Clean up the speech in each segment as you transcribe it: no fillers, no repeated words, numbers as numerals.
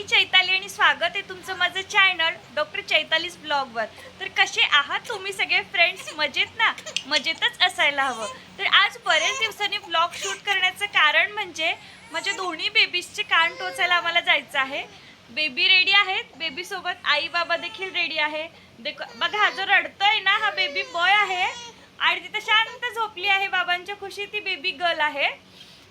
मी चैताली आणि स्वागत आहे तुमचं माझं चॅनल डॉक्टर चैतालीस ब्लॉगवर। तर कसे आहात तुम्ही सगळे फ्रेंड्स? मजेत ना? मजेतच असायला हवं। तर आज बरेच दिवसांनी ब्लॉग शूट करण्याचं कारण म्हणजे माझ्या दोन्ही बेबीजचे कान टोचायला आम्हाला जायचं आहे। बेबी रेडी आहेत, बेबी सोबत आई बाबा देखील रेडी आहे। बघा हा जो रडतोय ना हा बेबी बॉय आहे आणि तिथे शांत झोपली आहे बाबांच्या खुशी ती बेबी गर्ल आहे।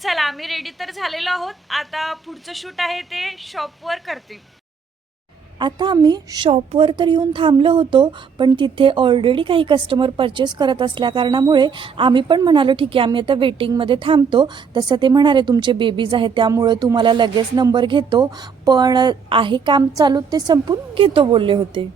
चला आम्ही रेडी तर झालेलो आहोत, आता पुढचं शूट आहे ते शॉपवर करते। आता आम्ही शॉपवर तर येऊन थांबलो होतो, पण तिथे ऑलरेडी काही कस्टमर परचेस करत असल्या कारणामुळे आम्ही पण म्हणालो ठीक आहे आम्ही आता वेटिंगमध्ये थांबतो। तसं ते म्हणाले तुमचे बेबीज आहेत त्यामुळे तुम्हाला लगेच नंबर घेतो, पण आहे काम चालू ते संपून घेतो बोलले होते।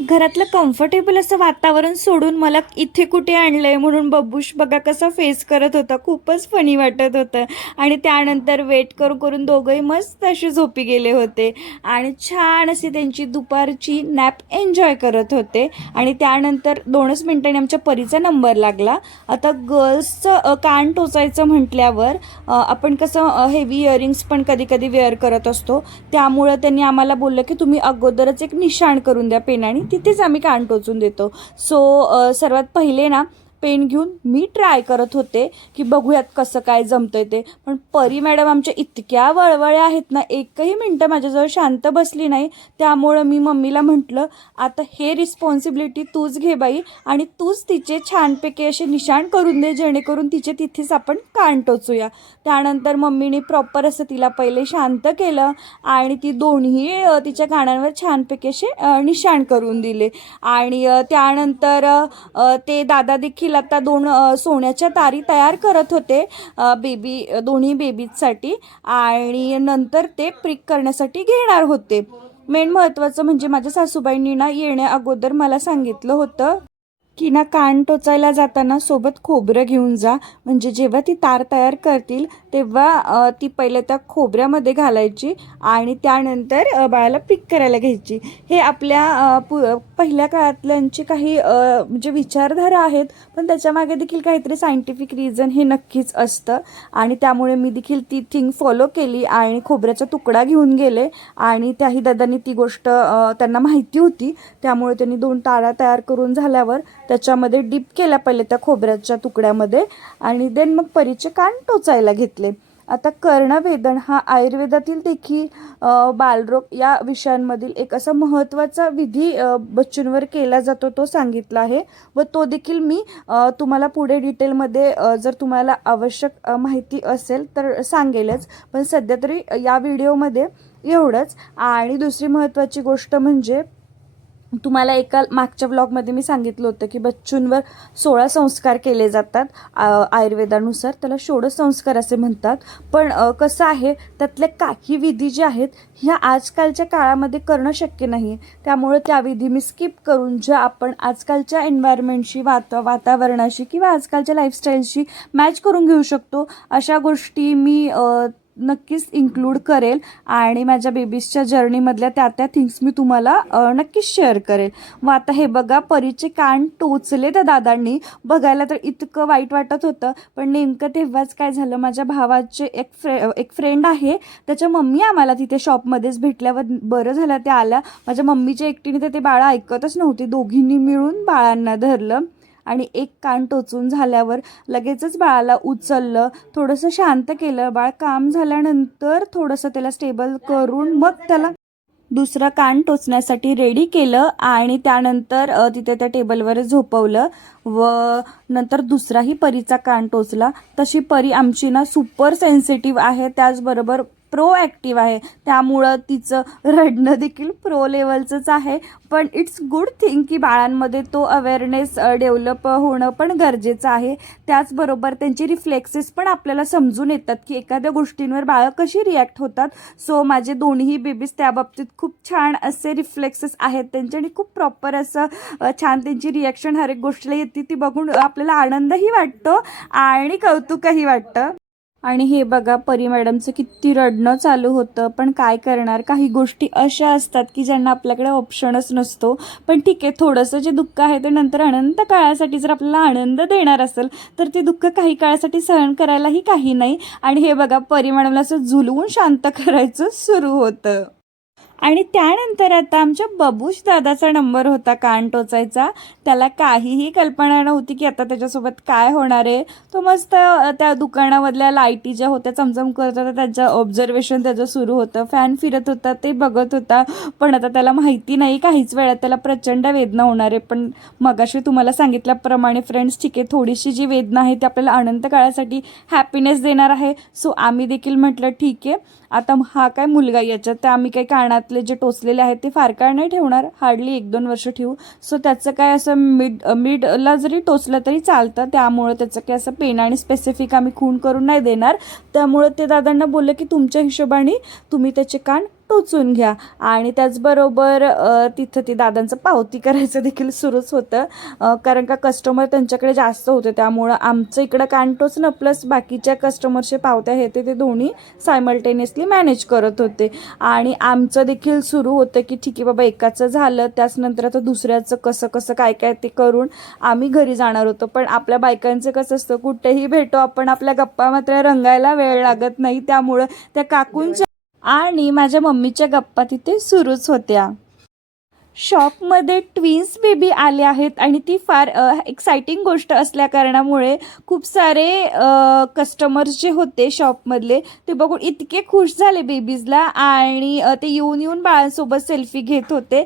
घरातलं कम्फर्टेबल असं वातावरण सोडून मला इथे कुठे आणलंय म्हणून बब्बूश बघा कसा फेस करत होता, खूपच फनी वाटत होतं। आणि त्यानंतर वेट करून करून दोघंही मस्त अशी झोपी गेले होते आणि छान अशी त्यांची दुपारची नॅप एन्जॉय करत होते। आणि त्यानंतर 2च मिनिटांनी आमच्या परीचा नंबर लागला। आता गर्ल्सचं कान टोचायचं म्हटल्यावर आपण कसं हेवी इयरिंग्स पण कधी कधी वेअर करत असतो, त्यामुळं त्यांनी आम्हाला बोललं की तुम्ही अगोदरच एक निशाण करून द्या पेनाने, तिथेच आम्ही कान टोचून देतो। सो सर्वात पहिले ना पेन घेऊन मी ट्राय करत होते की बघूयात कसं काय जमतंय ते, पण परी मॅडम आमच्या इतक्या वळवळ्या आहेत ना, एकही मिनटं माझ्याजवळ शांत बसली नाही। त्यामुळं मी मम्मीला म्हटलं आता हे रिस्पॉन्सिबिलिटी तूच घे बाई आणि तूच तिचे छानपैकी असे निशाण करून दे जेणेकरून तिचे तिथेच आपण कान टोचूया। त्यानंतर मम्मीने प्रॉपर असं तिला पहिले शांत केलं आणि ती दोन्ही तिच्या कानांवर छानपैकी असे निशाण करून दिले। आणि त्यानंतर ते दादा देखील आता 2 सोन्याच्या तारी तयार करत होते दोन्ही बेबीजसाठी आणि नंतर ते प्रिक करण्यासाठी घेणार होते। मेन महत्त्वाचं म्हणजे माझ्या सासूबाईंनी ना येण्या अगोदर मला सांगितलं होतं की ना कान टोचायला जाताना सोबत खोबरं घेऊन जा, म्हणजे जेव्हा ती तार तयार करतील तेव्हा ती पहिले त्या खोबऱ्यामध्ये घालायची आणि त्यानंतर बाळाला पिक करायला घ्यायची। हे आपल्या पहिल्या काळातल्यांची काही म्हणजे विचारधारा आहेत, पण त्याच्यामागे देखील काहीतरी सायंटिफिक रिझन हे नक्कीच असतं आणि त्यामुळे मी देखील ती थिंग फॉलो केली आणि खोबऱ्याचा तुकडा घेऊन गेले आणि त्याही दादांनी ती गोष्ट त्यांना माहिती होती, त्यामुळे त्यांनी 2 तारा तयार करून झाल्यावर त्याच्यामध्ये डिप केल्या पहिले त्या खोबऱ्याच्या तुकड्यामध्ये आणि देन मग परीचे कान टोचायला घेतले। आता कर्णवेदन हा आयुर्वेदातील देखील बालरोग या विषयांमधील एक असा महत्त्वाचा विधी बच्चूंवर केला जातो तो सांगितला आहे व तो देखील मी तुम्हाला पुढे डिटेलमध्ये जर तुम्हाला आवश्यक माहिती असेल तर सांगेलच, पण सध्या तरी या व्हिडिओमध्ये एवढंच। आणि दुसरी महत्त्वाची गोष्ट म्हणजे तुम्हाला एका मागच्या व्लॉगमध्ये मी सांगितलं होतं की बच्चूंवर 16 संस्कार केले जातात आयुर्वेदानुसार, त्याला षोडश संस्कार असे म्हणतात। पण कसं आहे त्यातले काही विधी जे आहेत ह्या आजकालच्या काळामध्ये करणं शक्य नाही, त्यामुळे त्या विधी मी स्किप करून ज्या आपण आजकालच्या एन्व्हायरमेंटशी वातावरणाशी किंवा आजकालच्या लाईफस्टाईलशी मॅच करून घेऊ शकतो अशा गोष्टी मी नक्कीच इन्क्लूड करेल आणि माझ्या बेबीजच्या जर्नीमधल्या त्या थिंग्स मी तुम्हाला नक्कीच शेअर करेल। व आता हे बघा परीचे कान टोचले त्या दादांनी, बघायला तर इतकं वाईट वाटत होतं, पण नेमकं तेव्हाच काय झालं, माझ्या भावाचे एक फ्रेंड आहे त्याच्या मम्मी आम्हाला तिथे शॉपमध्येच भेटल्यावर बरं झालं त्या आल्या। माझ्या मम्मीच्या एकटीने तर ते बाळा ऐकतच नव्हते, दोघींनी मिळून बाळांना धरलं आणि एक कान टोचून झाल्यावर लगेचच बाळाला उचललं, थोडंसं शांत केलं। बाळ काम झाल्यानंतर थोडंसं त्याला स्टेबल करून मग त्याला दुसरा कान टोचण्यासाठी रेडी केलं आणि त्यानंतर तिथे त्या टेबलवर झोपवलं व नंतर दुसराही परीचा कान टोचला। तशी परी आमची ना सुपर सेन्सिटिव्ह आहे, त्याचबरोबर प्रोॲक्टिव्ह आहे, त्यामुळं तिचं रडणं देखील प्रो लेवलचंच आहे। पण इट्स गुड थिंग की बाळांमध्ये तो अवेअरनेस डेव्हलप होणं पण गरजेचं आहे। त्याचबरोबर त्यांची रिफ्लेक्सेस पण आपल्याला समजून येतात की एखाद्या गोष्टींवर बाळं कशी रिॲक्ट होतात। सो माझे दोन्ही बेबीज त्या बाबतीत खूप छान असे रिफ्लेक्सेस आहेत त्यांचे आणि खूप प्रॉपर असं छान त्यांची रिॲक्शन हर एक गोष्टीला येते, ती बघून आपल्याला आनंदही वाटतो आणि कौतुकही वाटतं। आणि हे बघा परी मॅडमचं किती रडणं चालू होतं, पण काय करणार, काही गोष्टी अशा असतात की ज्यांना आपल्याकडे ऑप्शनच नसतो. पण ठीक आहे, थोडंसं जे दुःख आहे ते नंतर अनंत काळासाठी जर आपल्याला आनंद देणार असेल तर ते दुःख काही काळासाठी सहन करायलाही काही नाही. आणि हे बघा परी मॅडमला असं झुलवून शांत करायचं सुरू होतं. आणि त्यानंतर आता आमच्या बबूश दादाचा नंबर होता कान टोचायचा. त्याला काहीही कल्पना नव्हती की आता त्याच्यासोबत काय होणार आहे. तो मस्त त्या दुकानामधल्या लाईटी ज्या होत्या चमचम करत होता, त्याचं ऑब्झर्वेशन त्याचं सुरू होतं. फॅन फिरत होता ते बघत होता. पण आता त्याला माहिती नाही काहीच वेळात त्याला प्रचंड वेदना होणार आहे. पण मगाशी तुम्हाला सांगितल्याप्रमाणे फ्रेंड्स, ठीक आहे, थोडीशी जी वेदना आहे ती आपल्याला अनंत काळासाठी हॅपीनेस देणार आहे. सो आम्ही देखील म्हटलं ठीक आहे, आता हा काय मुलगा, याच्यात तर आम्ही काही कानातले जे टोचलेले आहेत ते फार काळ नाही ठेवणार, हार्डली 1-2 वर्ष ठेवू. सो त्याचं काय असं मिडला जरी टोचलं तरी चालतं. त्यामुळं त्याचं काय असं पेन आणि स्पेसिफिक आम्ही खून करून नाही देणार. त्यामुळं ते दादांना बोललं की तुमच्या हिशोबाने तुम्ही त्याचे कान टोचून घ्या. आणि त्याचबरोबर तिथं ती दादांचं पावती करायचं देखील सुरूच होतं. कारण का कस्टमर त्यांच्याकडे जास्त होते, त्यामुळं आमचं इकडं कान टोचणं प्लस बाकीच्या कस्टमरचे पावत्या हे ते दोन्ही सायमल्टेनियसली मॅनेज करत होते. आणि आमचं देखील सुरू होतं की ठीक आहे बाबा, एकाचं झालं, त्याचनंतर आता दुसऱ्याचं कसं कसं काय काय ते करून आम्ही घरी जाणार होतो. पण आपल्या बायकांचं कसं असतं, कुठेही भेटो आपण, आपल्या गप्पा मात्र रंगायला वेळ लागत नाही. त्यामुळं त्या काकूंच्या आणि माझ्या मम्मीच्या गप्पा तिथे सुरूच होत्या. शॉपमध्ये ट्विन्स बेबी आले आहेत आणि ती फार एक्साइटिंग गोष्ट असल्या कारणामुळे खूप सारे कस्टमर्स जे होते शॉपमधले ते बघून इतके खुश झाले बेबीजला. आणि ते येऊन बाळांसोबत सेल्फी घेत होते.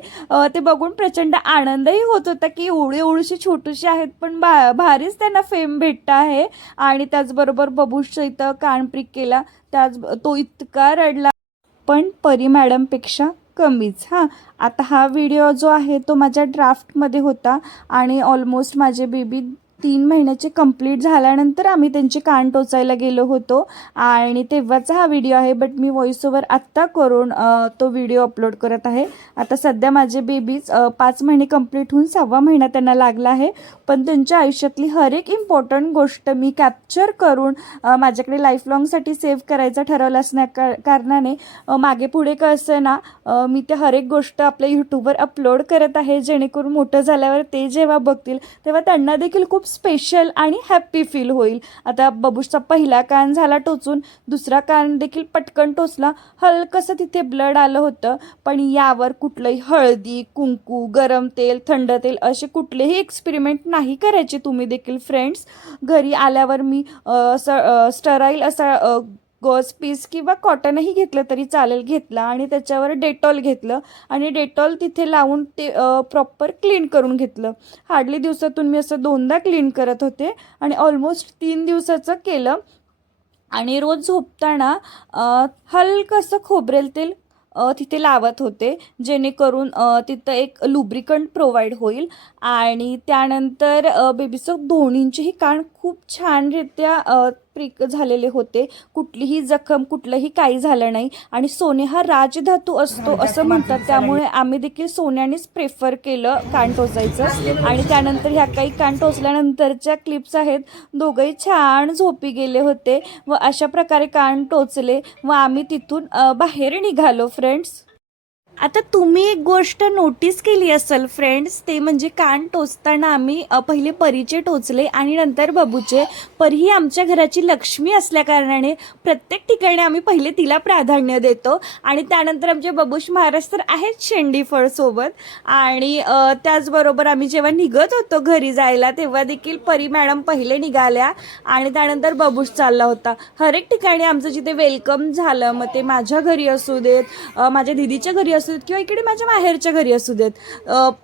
ते बघून प्रचंड आनंदही होत होता की एवढीशी छोटीशी आहेत पण भारीच त्यांना फेम भेटतं आहे. आणि त्याचबरोबर बबूशचं इथं कानप्रिक केला, तो इतका रडला, पण परी मॅडमपेक्षा कमीच. आता हा व्हिडिओ जो आहे तो माझ्या ड्राफ्टमध्ये होता आणि ऑलमोस्ट माझे बेबी 3 महिन्याचे कंप्लीट झाल्यानंतर आम्ही त्यांचे कान टोचायला गेलो होतो आणि तेव्हाचा हा व्हिडिओ आहे. बट मी व्हॉइस ओव्हर आत्ता करून तो व्हिडिओ अपलोड करत आहे. आता सध्या माझे बेबीज 5 महिने कंप्लीट होऊन 6वा महिना त्यांना लागला आहे. पण त्यांच्या आयुष्यातली हर एक इम्पॉर्टंट गोष्ट मी कॅप्चर करून माझ्याकडे लाईफ लॉंगसाठी सेव्ह करायचं ठरवलं असण्या कारणाने मागे पुढे कसं ना, मी ते हर एक गोष्ट आपल्या यूट्यूबवर अपलोड करत आहे, जेणेकरून मोठं झाल्यावर ते जेव्हा बघतील तेव्हा त्यांना देखील खूप स्पेशल आणि हॅप्पी फील होईल. आता बबूशचा पहिला कान झाला टोचून, दुसरा कान देखील पटकन टोचला. हलकंसं तिथे ब्लड आलं होतं, पण यावर कुठलंही हळदी, कुंकू, गरम तेल, थंड तेल असे कुठलेही एक्सपेरिमेंट नाही करायचे तुम्ही देखील फ्रेंड्स. घरी आल्यावर मी स्टराईल असा गॉज पीस किंवा कॉटनही घेतलं तरी चालेल, घेतला आणि त्याच्यावर डेटॉल घेतलं आणि डेटॉल तिथे लावून ते प्रॉपर क्लीन करून घेतलं. हार्डली दिवसातून मी असं 2दा क्लीन करत होते आणि ऑलमोस्ट 3 दिवसाचं केलं. आणि रोज झोपताना हलकंसं खोबरेल तेल तिथे लावत होते, जेणेकरून तिथं एक लुब्रिकंट प्रोव्हाइड होईल. आणि त्यानंतर बेबीचं दोन्हींचेही कान खूप छानरित्या प्रिक झालेले होते. कुठलीही जखम, कुठलंही काही झालं नाही. आणि सोने हा राजधातू असतो असं म्हणतात, त्यामुळे आम्ही देखील सोन्यानेच प्रेफर केलं कान टोचायचं. आणि त्यानंतर ह्या काही कान टोचल्यानंतरच्या क्लिप्स आहेत, दोघंही छान झोपी गेले होते व अशा प्रकारे कान टोचले व आम्ही तिथून बाहेर निघालो फ्रेंड्स. आता तुम्ही एक गोष्ट नोटीस केली असेल फ्रेंड्स, ते म्हणजे कान टोचताना आम्ही पहिले परीचे टोचले आणि नंतर बबूचे. परी ही आमच्या घराची लक्ष्मी असल्या कारणाने प्रत्येक ठिकाणी आम्ही पहिले तिला प्राधान्य देतो आणि त्यानंतर आमचे बबूश महाराज तर आहेत शेंडीफळ सोबत. आणि त्याचबरोबर आम्ही जेव्हा निघत होतो घरी जायला तेव्हा देखील परी मॅडम पहिले निघाल्या आणि त्यानंतर बबूश चालला होता. हर एक ठिकाणी आमचं जिथे वेलकम झालं, मग ते माझ्या घरी असू देत, माझ्या दिदीच्या घरी असू देत किंवा इकडे माझ्या माहेरच्या घरी असू देत,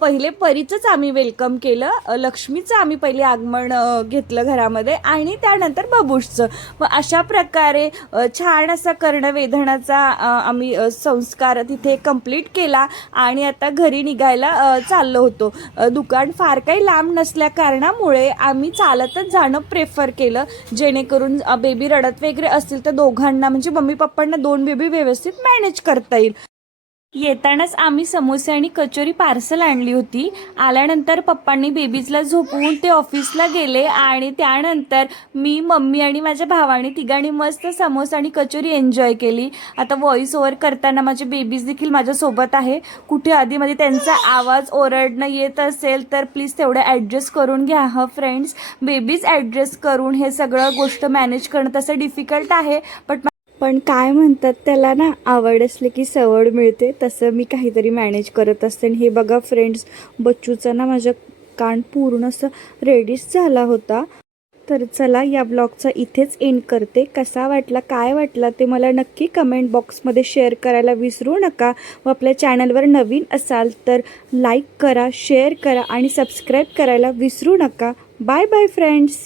पहिले परीचंच आम्ही वेलकम केलं. लक्ष्मीचं आम्ही पहिले आगमन घेतलं घरामध्ये आणि त्यानंतर बबूशचं. व अशा प्रकारे छान असा कर्णवेधनाचा आम्ही संस्कार तिथे कंप्लीट केला आणि आता घरी निघायला चाललो होतो. दुकान फार काही लांब नसल्या कारणामुळे आम्ही चालतच जाणं प्रेफर केलं, जेणेकरून बेबी रडत वगैरे असतील तर दोघांना म्हणजे मम्मी पप्पांना 2 बेबी व्यवस्थित मॅनेज करता येईल. येतानाच आम्ही समोसे आणि कचोरी पार्सल आणली होती. आल्यानंतर पप्पांनी बेबीजला झोपवून ते ऑफिसला गेले आणि त्यानंतर मी, मम्मी आणि माझ्या भावाने तिघांनी मस्त समोसा आणि कचोरी एन्जॉय केली. आता व्हॉइस ओव्हर करताना माझे बेबीज देखील माझ्यासोबत आहे. कुठे आधीमध्ये त्यांचा आवाज ओरडणं येत असेल तर प्लीज तेवढं ॲडजस्ट करून घ्या हं फ्रेंड्स. बेबीज ॲडजस्ट करून हे सगळं गोष्ट मॅनेज करणं तसं डिफिकल्ट आहे, पण काय म्हणतात त्याला ना, आवड असले की सवड मिळते, तसं मी काहीतरी मॅनेज करत असते. हे बघा फ्रेंड्स, बच्चूचा ना माझा कान पूर्ण असं रेडिश झाला होता. तर चला या ब्लॉगचा इथेच एंड करते. कसा वाटला, काय वाटला ते मला नक्की कमेंट बॉक्समध्ये शेअर करायला विसरू नका. व आपल्या चॅनलवर नवीन असाल तर लाईक करा, शेअर करा आणि सबस्क्राईब करायला विसरू नका. Bye bye friends.